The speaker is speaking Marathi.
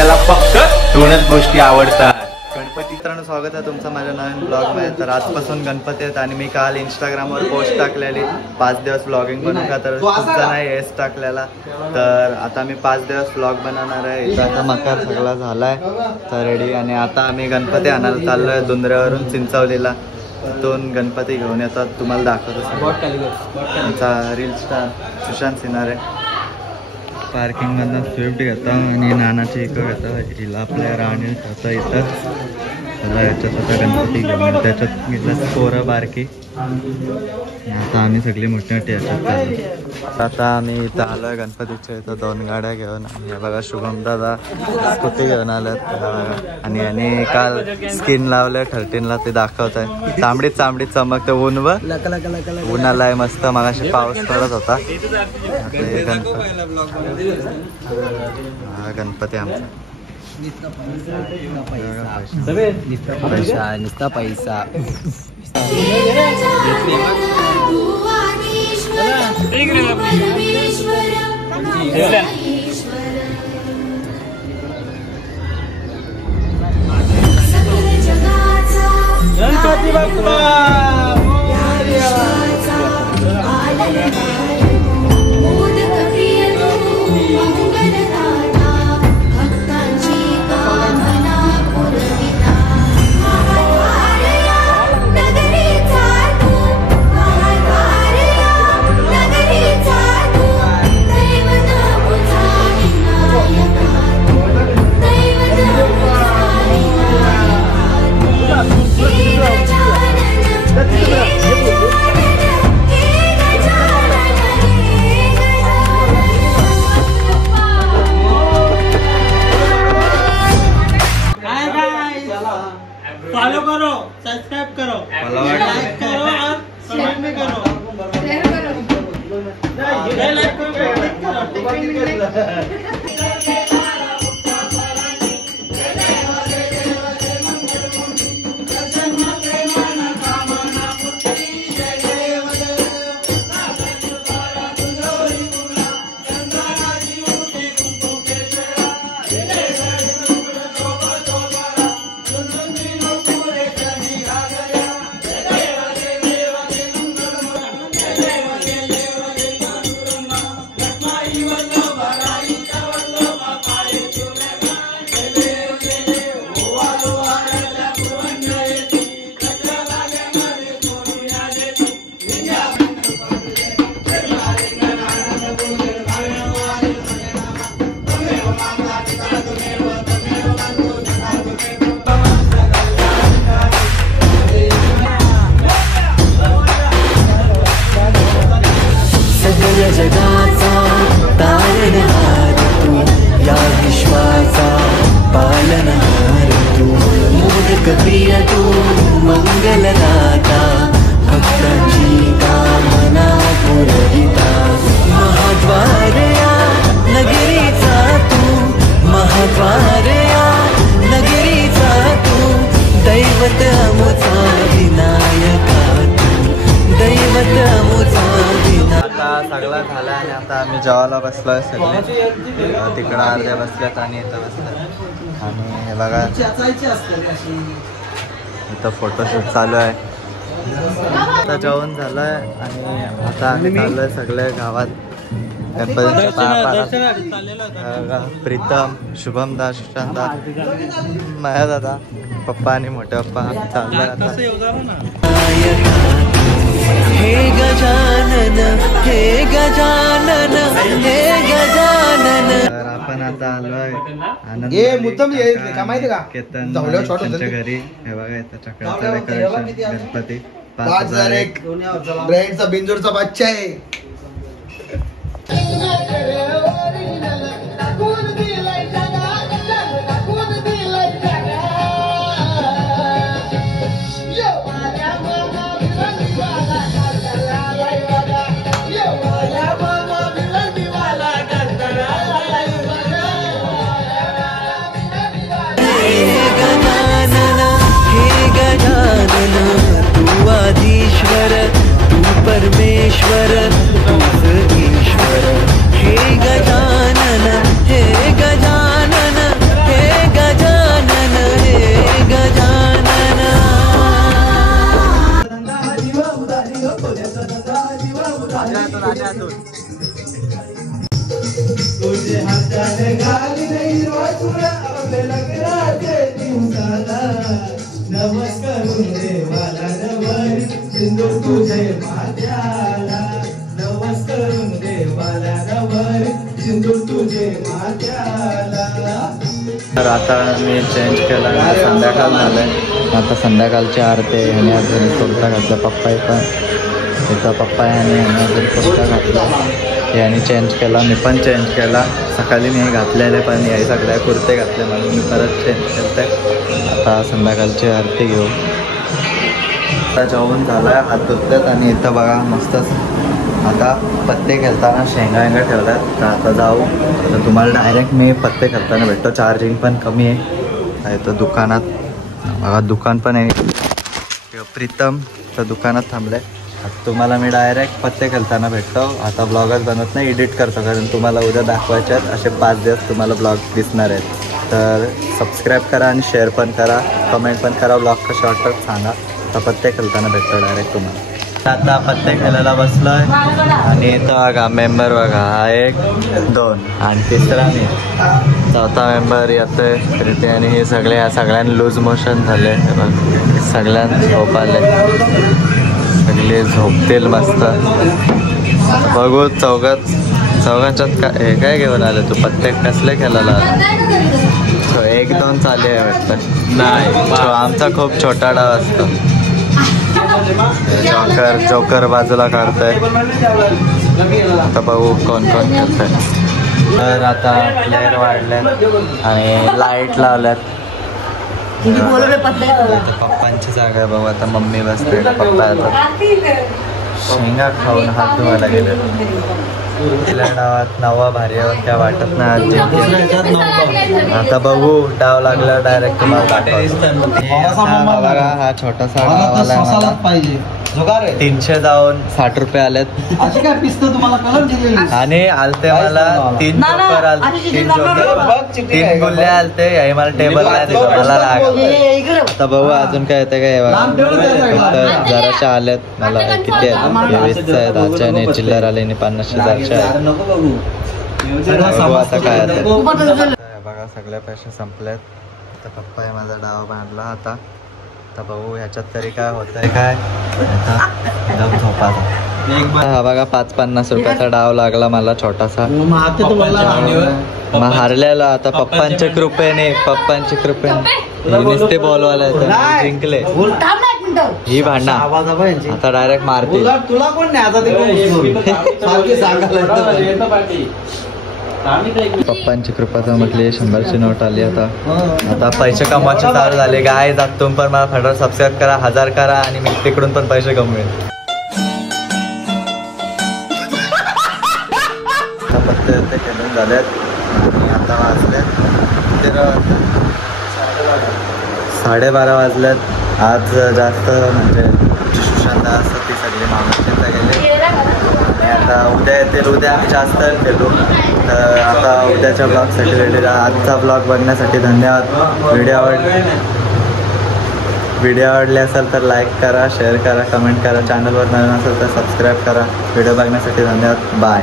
आपल्याला फक्त दोनच गोष्टी आवडतात. गणपती. मित्रांनो, स्वागत आहे तुमचं माझ्या नवीन ब्लॉगमध्ये. तर आजपासून गणपती आहेत आणि मी काल इंस्टाग्रामवर पोस्ट टाकलेली 5 दिवस ब्लॉगिंग बनवू का, तर खूप जण येस टाकलेला. तर आता मी 5 दिवस ब्लॉग बनवणार आहे. इथं आता मकर सगळा झालाय तर रेडी. आणि आता आम्ही गणपती आणायला चाललोय धुंद्र्यावरून चिंचवलीला. दोन गणपती घेऊन येतात, तुम्हाला दाखवतो. आमचा reel star Sushant scenario parking मधनं स्विफ्ट घेता आणि नानाची इकडं घेता. हिला आपल्या राणी आता इथं त्याला याच्यात आता गणपती घेऊन त्याच्यात घेतलं पोरं बारकी. आता आम्ही सगळी मोठी मोठी याच्यात चाललो. आता आम्ही इथं आलोय गणपतीच्या इथं 2 गाड्या घेऊन. आणि बघा शुभम दादा स्कूटी घेऊन आल्यात. आणि याने काल स्किन लावलंय 13ला, ते दाखवत आहे. चांबडीत चांबडीत चमकते. ऊन आलाय मस्त. मगाशी पाऊस पडत होता. गणपती आमचा पैसा नुसता पैसा. गणपती बाप्पा फॉलो करो, सब्सक्राइब करो, लाइक करो और कमेंट भी करो, शेयर करो, बेल आइकन पे क्लिक करो. जगाचा तारणहार तू, या विश्वाचा पालनहार तू, मोदक प्रिय तू, मंगलदाता, भक्तांची कामना पुरविता. महाद्वार या नगरीचा तू, महाद्वार या नगरीचा तू, दैवत अमुचा विनायका तू, दैवत अमुचा विनायका. आता सगळा झाला आणि आता आम्ही जेवायला बसलोय सगळे. तिकडं अर्ध्या बसल्यात आणि इथं बसल्यात. आणि हे बघा इथं फोटोशूट चालू आहे. आता जेवण झालंय आणि आता आम्ही चाललोय सगळे गावात गणपतीच्या पाया. प्रीतम, शुभम दा, सुशांत दा, माया दादा, पप्पा आणि मोठे पप्पा आम्ही चाललोय आता. हे गजानन, हे गजानन, हे गजानन. तर आपण आता आलोय आनंद त्यांच्या घरी. हे बघा इथं चक्राचं डेकोरेशन. गणपती 5001 ब्रँडचा बिंजोरचा बादशाह आहे. तू आधीश्वर, तू परमेश्वर, तूच ईश्वर. हे गजानन, हे गजानन, हे तर आता मी चेंज केला आणि संध्याकाळ झालं. आता संध्याकाळची आरती आहे आणि अजून कुर्ता घातला. पप्पा पण त्याचा पप्पा आहे आणि अजून कुर्ता घातला. याने चेंज केला, मी पण चेंज केला. सकाळी मी घातलेले पण याही सगळ्या कुर्ते घातले म्हणून मी परत चेंज करते. आता संध्याकाळची आरती घेऊ. आता जेवण झालं, हात धुतलेत आणि इथं बघा मस्तच आता पत्ते खेळताना शेंगा वेंगा ठेवल्यात. तर आता जाऊ. तर तुम्हाला डायरेक्ट मी पत्ते खेळताना भेटतो. चार्जिंग पण कमी आहे. तर दुकानात बघा दुकान पण आहे. प्रीतम तर दुकानात थांबलं आहे. आता तुम्हाला मी डायरेक्ट पत्ते खेळताना भेटतो. आता ब्लॉगच बनवत नाही, एडिट करतो कारण तुम्हाला उद्या डाकवायचे आहेत. असे 5 दिवस तुम्हाला ब्लॉग दिसणार आहेत. तर सबस्क्राईब करा आणि शेअर पण करा, कमेंट पण करा. ब्लॉग कसे वाटतात सांगा. तर पत्ते खेळताना भेटतो डायरेक्ट तुम्हाला. आता पत्ते खेळायला बसलोय आणि इथं बघा मेंबर बघा, हा 1 2 आणि तिसरा मी. चौथा मेंबर येतोय प्रीती. आणि हे सगळे सगळ्यांना लूज मोशन झाले. सगळ्यांना झोप आले, सगळे झोपतील मस्त. बघू चौघांच्यात काय घेऊन आले तू? पत्ते कसले खेळायला? 1 2 चालू आहे वाटतं. नाही, आमचा खूप छोटा डाव असतो. जोकर बाजूला काढतोय. आता बघू कोण कोण खेळतंय. तर आता प्लेअर वाढल्यात आणि लाईट लावल्यात. पप्पांची जागा आहे बाबा. आता मम्मी बसते, पप्पा येतात. शेंगा खाऊन हात धुवायला गेले. तिला डावात 9वा भारी आहे, काय वाटत नाही आज. आता बघू डाव लागला डायरेक्ट तुम्हाला बघा. हा छोटासा डावाला मला पाहिजे 300 जाऊन 60 रुपये आलेत. अशी काय पिस्त तुम्हाला कलर दिलेली आणि आलते मला 3 जोकर आलते. 3 गुल्ले आलते. याही मला टेबल नाही दिलं, मला राग. आता बघू अजून काय येते काय. जराशे आलेत मला. किती आहेत? 20 आहेत. आजच्या आणि चिल्लर आले आणि 50,000चे आहेत. बघू आता काय येते. बघा सगळे पैसे संपलेत. आता पप्पा आहे माझा डाव बांधला. आता बघू ह्याच्यात तरी काय होतंय काय. एकदम झोपाचा. हा बघा 5-50 रुपयाचा डाव लागला मला छोटासा. मग हारलेला. आता पप्पांच्या कृपेने नुसते बॉलवाले जिंकले. ही भांडणा आता डायरेक्ट मारते. तुला कोण नाही पप्पांची कृपा म्हटली 100ची नोट आली. आता पैसे कमवायचे चालू झाले. गाय जात तुम्ही पण मला फटाफट सबस्क्राईब करा, 1000 करा आणि मी तिकडून पण पैसे कमवेल. पत्ते खेळून झालेत आणि आता वाजलेत 12:30 वाजलेत. आज जास्त म्हणजे सुशांता असतात ती सगळी मामाच्या गेले. आणि आता उद्या येतील. उद्या आम्ही जास्त खेळू. तर आता उद्याच्या ब्लॉगसाठी रेडी राहा. आजचा ब्लॉग बघण्यासाठी धन्यवाद. व्हिडिओ आवडले असेल तर लाईक करा, शेअर करा, कमेंट करा. चॅनलवर नवीन असेल तर सबस्क्राईब करा. व्हिडिओ बघण्यासाठी धन्यवाद. बाय.